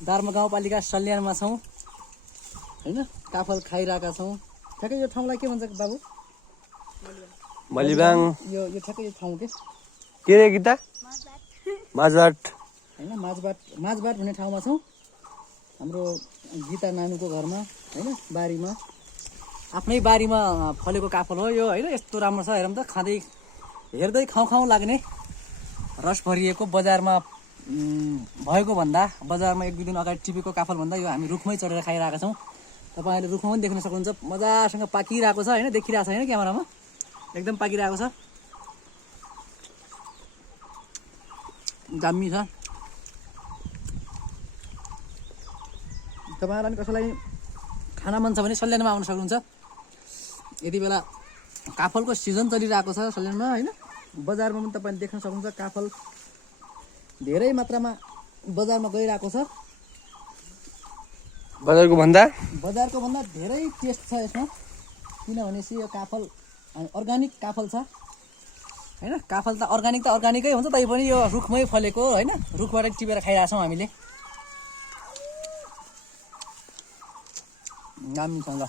दार्मा गाउँपालिका सल्यानमा छौँ हैन। काफल खाइरहेका छौँ। ठ्याक्कै यो ठाउँलाई के भन्छ बाबु? मलिबाङ। यो ठ्याक्कै यो ठाउँ के रे गीता? माझबाट हैन। माझबाट भन्ने ठाउँमा छौँ। हाम्रो गीता नानुको घरमा हैन, बारीमा, आफ्नै बारीमा फलेको काफल हो यो हैन। यस्तो राम्रो छ हेरौँ त, खाँदै हेर्दै खाउँ लाग्ने रस भरिएको। बजारमा भएको भन्दा, बजारमा 1-2 दिन अगाडि टिपेको काफल भन्दा यो हामी रुखमै चढेर खाइरहेका छौँ। तपाईँहरूले रुखमा पनि देख्न सक्नुहुन्छ, मजासँग पाकिरहेको छ हैन, देखिरहेको छ हैन क्यामेरामा, एकदम पाकिरहेको छ, दामी छ। तपाईँहरूलाई कसैलाई खाना मन छ भने सल्यानमा आउन सक्नुहुन्छ। यति बेला काफलको सिजन चलिरहेको छ सल्यानमा हैन। बजारमा पनि तपाईँले देख्न सक्नुहुन्छ काफल धेरै मात्रामा बजारमा गइरहेको छ। बजारको भन्दा धेरै टेस्ट छ यसमा, किनभने यो काफल अर्ग्यानिक काफल छ हैन। काफल त अर्ग्यानिकै हुन्छ, तैपनि यो रुखमै फलेको हैन, रुखबाट टिपेर खाइरहेछौँ हामीले। दामी छ ल।